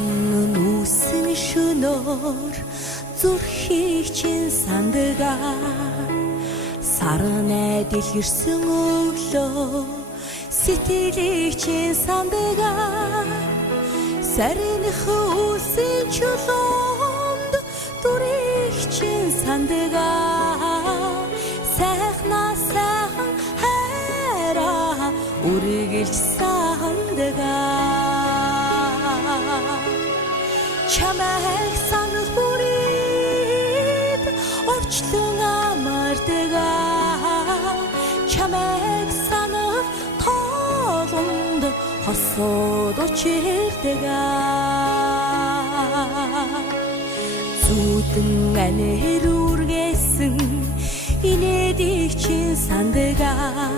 Нүүсэн шөнөөр зүрхийг чинь сандгаа сарнай дэлгэрсэн өглөө сэтгэлийг чинь сандгаа сарных үсэн чулуунд дүрийг чинь сандгаа сайхнаа сайхан хайраа үргэлж сандгаа чамайг санах бүрээд орчлон амардаг чамайг санах тоолонд хосоод очирдаг зүудэн анир үргээсэн инээдийг чинь сандгаа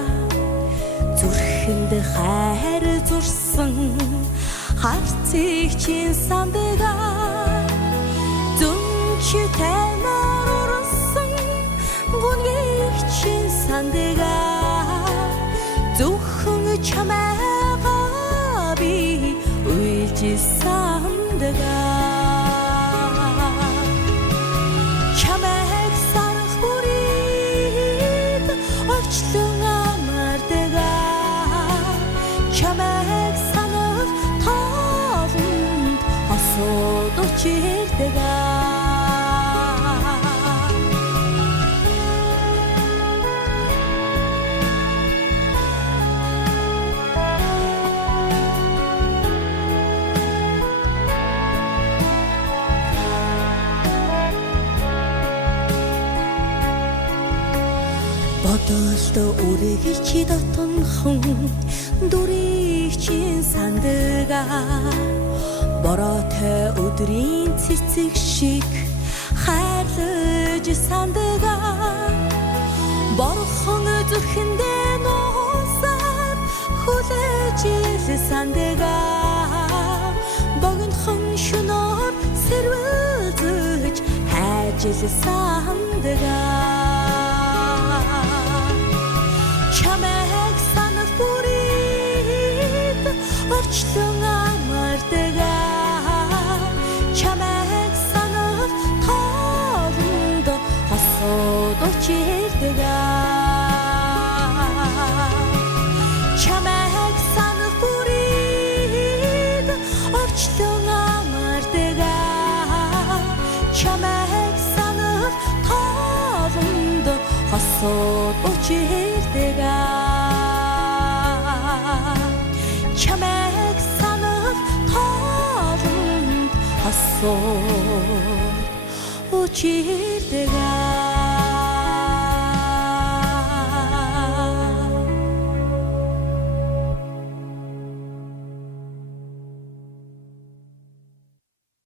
зүрхэнд хайр зурсан харцыг чинь сандгаа дүнчи таймаар урсан гүнийг чинь сандгаа зөвхөн чамайгаа би уйлж сандгаа чамайг санах бүрээд орчлон амардаг чамайг санах тоолонд хосоод очирдаг бодолтой үргэлж дотонхон дүрийг чинь сандгаа бороотой өдрийн цэцэг шиг хайрлаж сандгаа борхон зүрхэндээ нуусаад хүлээж сандгаа богинохон шөнөөр сэрвэлзэж хайж сандгаа чамайг санах бүрээд орчлон амардаг чамайг санах тоолонд хосоод очирдаг чамайг санах бүрээд орчлон амардаг чамайг санах тоолонд хосоод очирдаг чамайг санах тоолонд хосоод очирдаг